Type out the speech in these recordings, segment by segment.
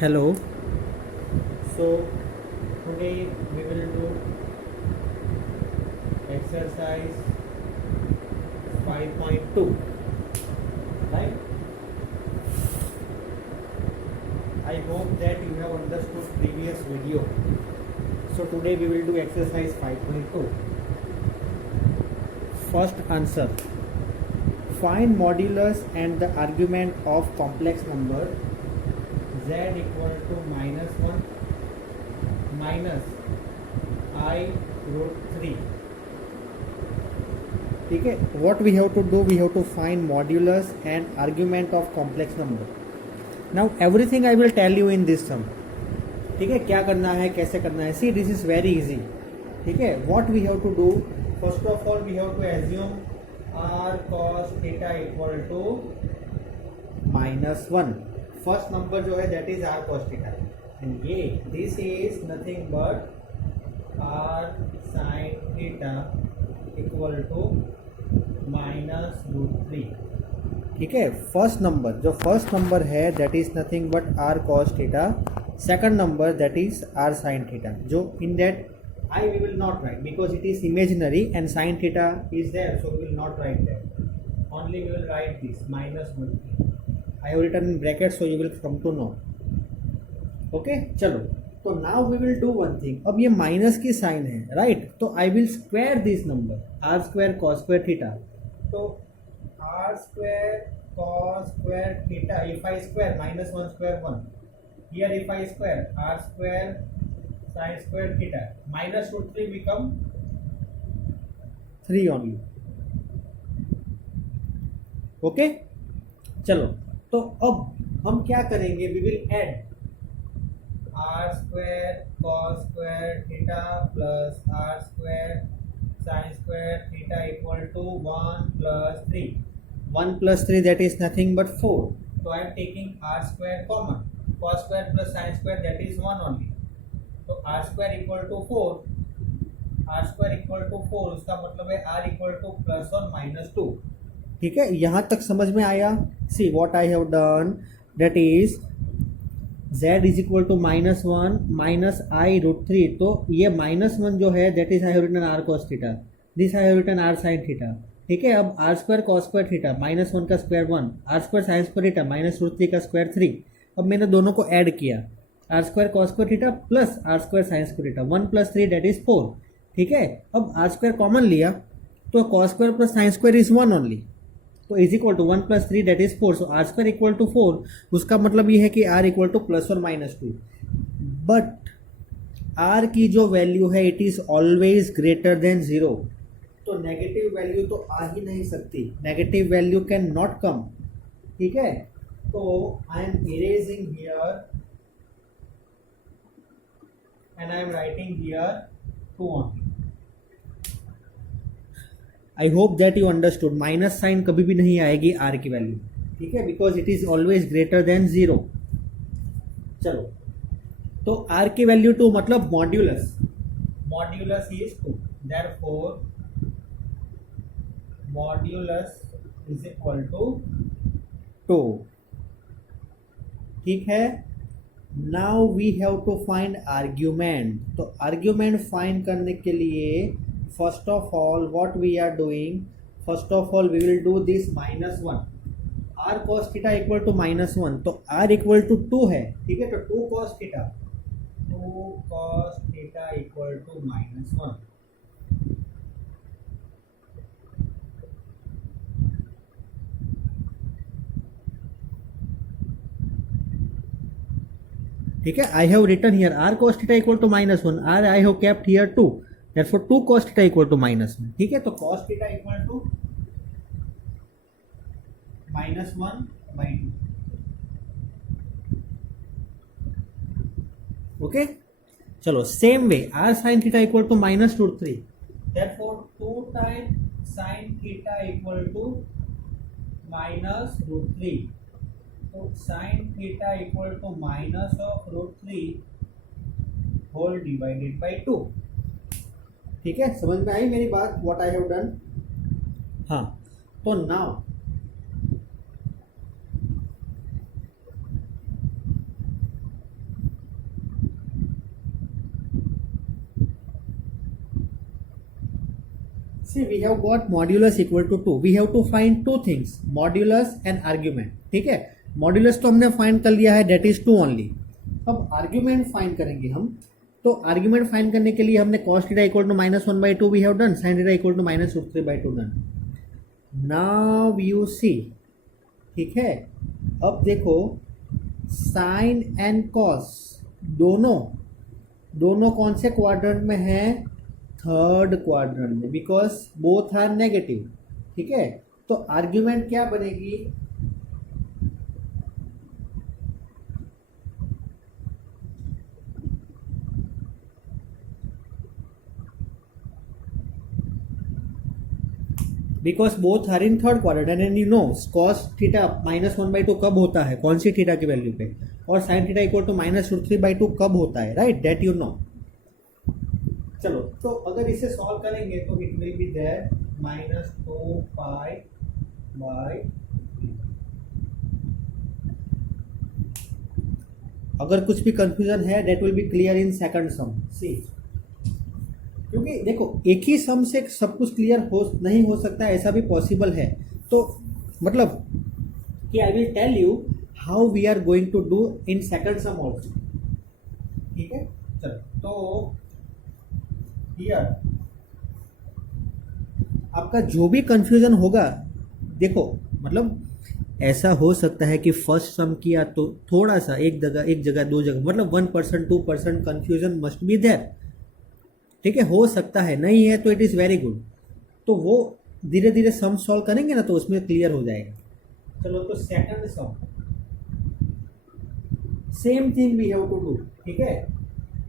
Hello. So today we will do exercise 5.2. Right? I hope that you have understood previous video. So today we will do exercise 5.2. First answer. Find modulus and the argument of complex number z equal to -1 minus I root 3. ठीक है. What we have to do, we have to find modulus and argument of complex number. Now everything I will tell you in this sum. ठीक है, क्या करना है, कैसे करना है. See, this is very easy. ठीक है. What we have to do, first of all we have to assume r cos theta equal to -1. First number जो है that is r cos theta, and ये this is nothing but r sin theta equal to -√3. ठीक है. First number, जो first number है that is nothing but r cos theta. Second number that is r sin theta. जो in that I we will not write because it is imaginary and sin theta is there, so we will not write that. Only we will write this -1. I have written in brackets, so you will come to know. Okay, चलो. तो now we will do one thing. अब ये minus की sign है, right? तो I will square this number r square cos square theta. तो r square cos square theta, if I square -1 square 1. Here if I square r square sin square theta, -√3 become 3 only. Okay, चलो. तो अब हम क्या करेंगे, we will add r square cos square theta plus r square sine square theta equal to 1 + 3. 1 + 3 that is nothing but 4. So I am taking r square common. Cos square plus sin square that is 1 only. तो r square equal to 4, r square equal to 4, उसका मतलब है r equal to plus और -2. ठीक है, यहाँ तक समझ में आया. See what I have done, that is z is equal to -1 minus i root 3. तो ये -1 जो है that is I have written r cos theta, this I have written r sin theta. ठीक है. अब r square cos square theta -1 का square 1, r square sin square theta -√3 का square 3. अब मैंने दोनों को ऐड किया, r square cos square theta plus r square sine square theta, 1 + 3 that is 4. ठीक है. अब आर स्क्वायर कॉमन लिया तो cos square plus sine square is 1 only, तो is equal to 1 + 3 that is 4. So r square equal to 4, उसका मतलब ये है कि आर इक्वल टू प्लस और -2. बट आर की जो वैल्यू है it is always greater than 0. तो नेगेटिव वैल्यू तो आ ही नहीं सकती, negative value can not come. ठीक है. तो I am erasing here and I am writing here 2 only. I hope that you understood. Minus sine कभी भी नहीं आएगी r की वैल्यू. ठीक है, because it is always greater than 0. चलो, तो r की वैल्यू 2 मतलब modulus, modulus is 2. Therefore modulus is equal to 2. ठीक है. Now we have to find argument. तो आर्ग्यूमेंट फाइंड करने के लिए first of all what we are doing, first of all we will do this -1. r cos theta equal to -1, तो r equal to 2 है. ठीक है. तो 2 cos theta, 2 cos theta equal to -1. ठीक है. I have written here r cos theta equal to -1, r I have kept here 2, therefore 2 cos theta equal to -1. ठीक है. तो cos theta equal to -1/2. Okay. चलो, same way r sin theta equal to -√3, therefore 2 times sin theta equal to -√3. तो sin theta equal to -√3 whole divided by 2. ठीक है. समझ में आई मेरी बात, व्हाट आई हैव डन. हाँ. तो now See, we have got modulus equal to 2. We have to find two things, modulus and argument. ठीक है, मॉड्यूलस तो हमने फाइंड कर लिया है, डेट इज 2 ओनली. अब आर्ग्यूमेंट फाइंड करेंगे हम. तो आर्ग्यूमेंट फाइंड करने के लिए हमने cos theta equal to -1/2 we have done, sin theta equal to -√3/2 done. Now you see, ठीक है. अब देखो साइन एंड कॉस दोनों कौन से क्वाड्रेंट में है, थर्ड क्वाड्रेंट में, बिकॉज बोथ आर नेगेटिव. ठीक है, तो आर्ग्यूमेंट क्या बनेगी, because both are in third quadrant and you know cos theta -1/2 कब होता है, कौन सी थीटा की वैल्यू पे, और sin थीटा इक्वल टू -√3/2 कब होता है, राइट, दैट यू नो. चलो, तो अगर इसे सॉल्व करेंगे तो इट विल बी देयर -2π/. अगर कुछ भी कंफ्यूजन है that will be clear in second sum. See, क्योंकि देखो एक ही सम से सब कुछ क्लियर हो नहीं हो सकता, ऐसा भी पॉसिबल है. तो मतलब कि I will tell you how we are going to do in second sum also. ठीक है, चलो, तो हियर आपका जो भी कंफ्यूजन होगा, देखो मतलब ऐसा हो सकता है कि फर्स्ट सम किया तो थोड़ा सा एक जगह दो जगह मतलब 1% 2% कंफ्यूजन मस्ट बी देयर. ठीक है, हो सकता है, नहीं है तो इट इज़ वेरी गुड. तो वो धीरे धीरे सम सॉल्व करेंगे ना तो उसमें क्लियर हो जाएगा. चलो, तो second sum same thing we have to do. ठीक है,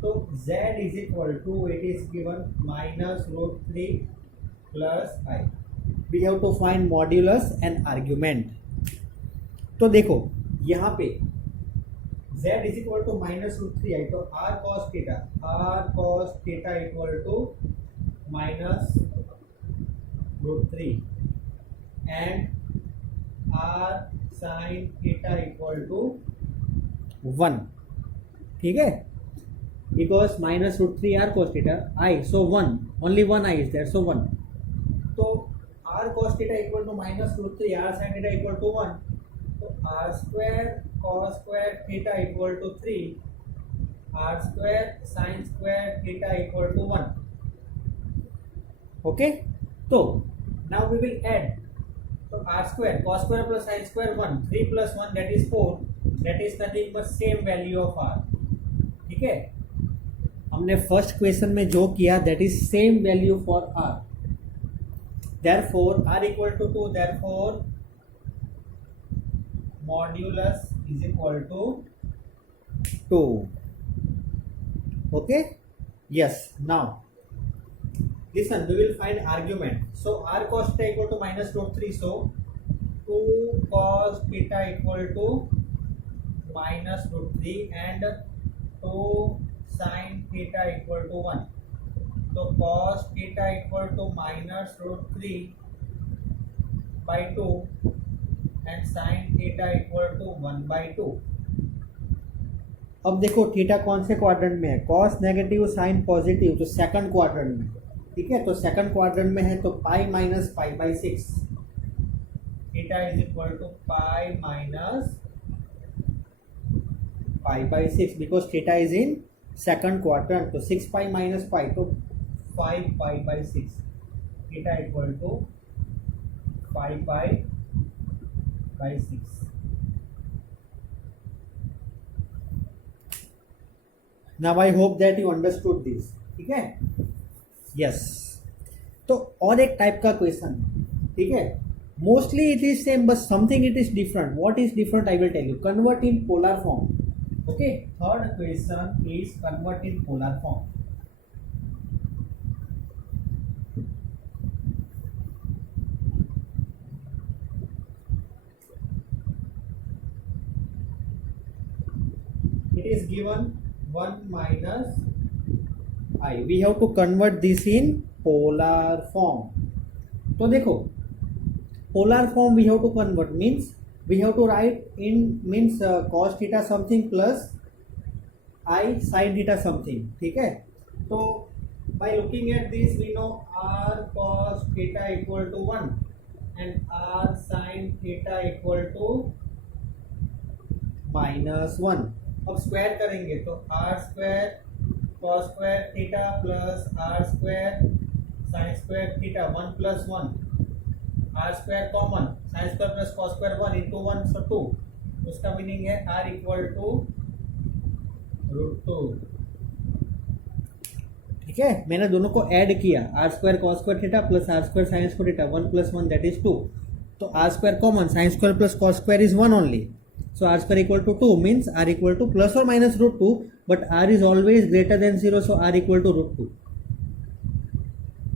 तो z is equal to, it is given -√3 + i. We have to find modulus and argument. तो देखो यहाँ पे z is equal to -√3i, तो r cos theta equal to -√3 and r sin theta equal to 1. ठीक है, because -√3 r cos theta I, so 1, only one I is there, so 1. तो r cos theta equal to -√3 r sin theta equal to 1. तो r² cos² theta equal to 3, r² sin² theta equal to 1. Okay, तो now we will add. तो r² cos² plus sin² 1, 3 plus 1 that is 4, that is nothing but same value of r. ठीक है, हमने first question में जो किया that is same value for r. Therefore r equal to 2, therefore modulus is equal to 2. Okay, yes. Now listen, we will find argument. So r cos theta equal to -√3, so 2 cos theta equal to -√3 and 2 sin theta equal to 1. So cos theta equal to -√3 by 2 and sin theta equal to 1/2. अब देखो theta कौन से quadrant में है, cos negative sine positive, तो second quadrant में. ठीक है, तो सेकंड क्वाड्रेंट में है तो pi minus pi by 6. Theta is equal to pi minus pi by 6 because theta is in second quadrant. तो 6 पाई माइनस पाई तो 5 pi by 6. Theta equal to 5 pi by 6. Now I hope that you understood this. ठीक है, yes. तो और एक type का question, ठीक है, mostly it is same but something it is different. What is different I will tell you. Convert in polar form. Okay, third question is convert in polar form. It is given 1 minus I. We have to convert this in polar form. तो देखो polar form we have to convert means we have to write in means cos theta something plus I sin theta something. ठीक है, तो By looking at this, we know r cos theta equal to 1 and r sin theta equal to -1. अब square करेंगे तो r square cos square theta plus r square sin square theta 1 plus 1, r square common, sin square plus cos square 1 into 1 सो 2, उसका meaning है r equal to √2. ठीक है, मैंने दोनों को ऐड किया, r square cos square theta plus r square sine square theta 1 plus 1 that is 2. तो r square common, sine square plus cos square is 1 only, so r square equal to 2 means r equal to plus और minus √2, but r is always greater than 0, so r equal to √2.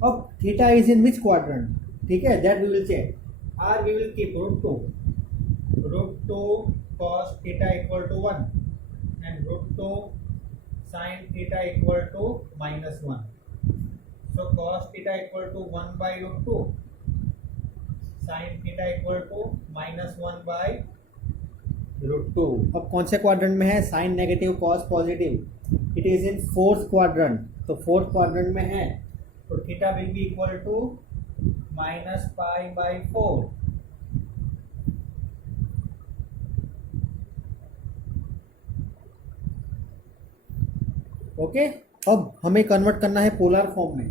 अब theta is in which quadrant, ठीक है, that we will check. Or we will keep √2 cos theta equal to 1 and √2 sin theta equal to -1. So cos theta equal to 1 by √2, sin theta equal to -1 by √2. अब कौन से quadrant में है, sine negative cos positive, it is in fourth quadrant, तो fourth quadrant में है, तो theta will be equal to -π/4. Okay, अब हमें कन्वर्ट करना है पोलर फॉर्म में,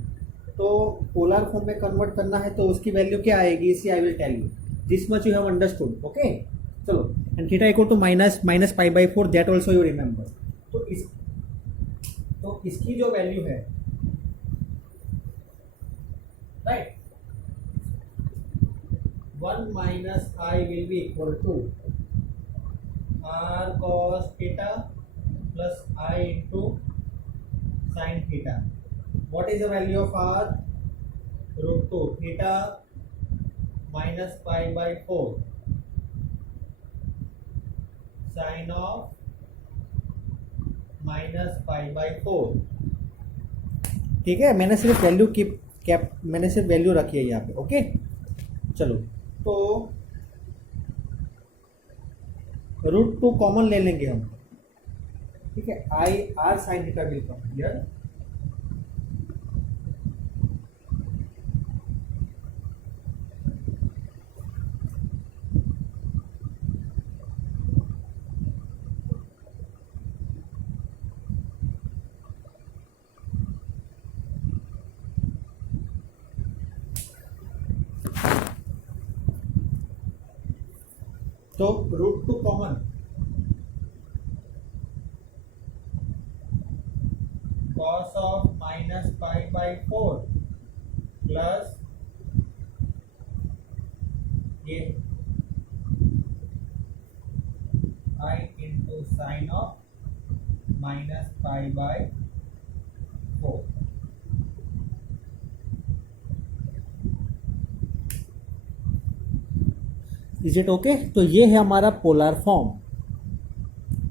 तो पोलर फॉर्म में कन्वर्ट करना है तो उसकी वैल्यू क्या आएगी, इसी I will tell you, this much you have understood. Okay, चलो, and theta equal to -π/4 that also you remember. तो इसकी जो वैल्यू है, right, 1 minus I will be equal to r cos theta plus I into sin theta. What is the value of r? √2 theta minus π/4 sin of -π/4. ठीक है, मैंने सिर्फ value मैंने सिर्फ वैल्यू रखी है यहाँ पे. ओके, चलो, तो √2 कॉमन ले लेंगे हम, ठीक है, I r sine theta will come here. तो √2 कॉमन, cos of -π/4 प्लस ये I into sin of -π/4. Is it okay? तो ये है हमारा पोलर फॉर्म.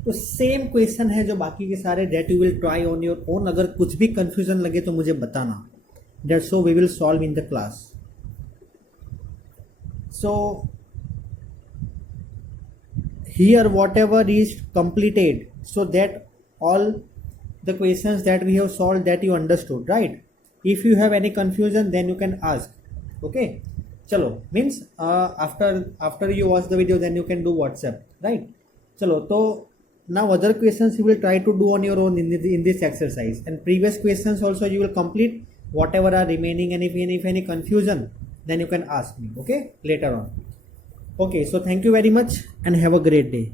तो सेम क्वेश्चन है जो बाकी के सारे, that you will try on your own. अगर कुछ भी कंफ्यूजन लगे तो मुझे बताना, that so we will solve in the class. So here whatever is completed, so that all the questions that we have solve that you understood, right? If you have any confusion then you can ask. Okay, चलो, means after you watch the video then you can do WhatsApp, right? चलो, तो now other questions you will try to do on your own in this exercise, and previous questions also you will complete whatever are remaining, and if any confusion then you can ask me, okay, later on. Okay, so thank you very much and have a great day.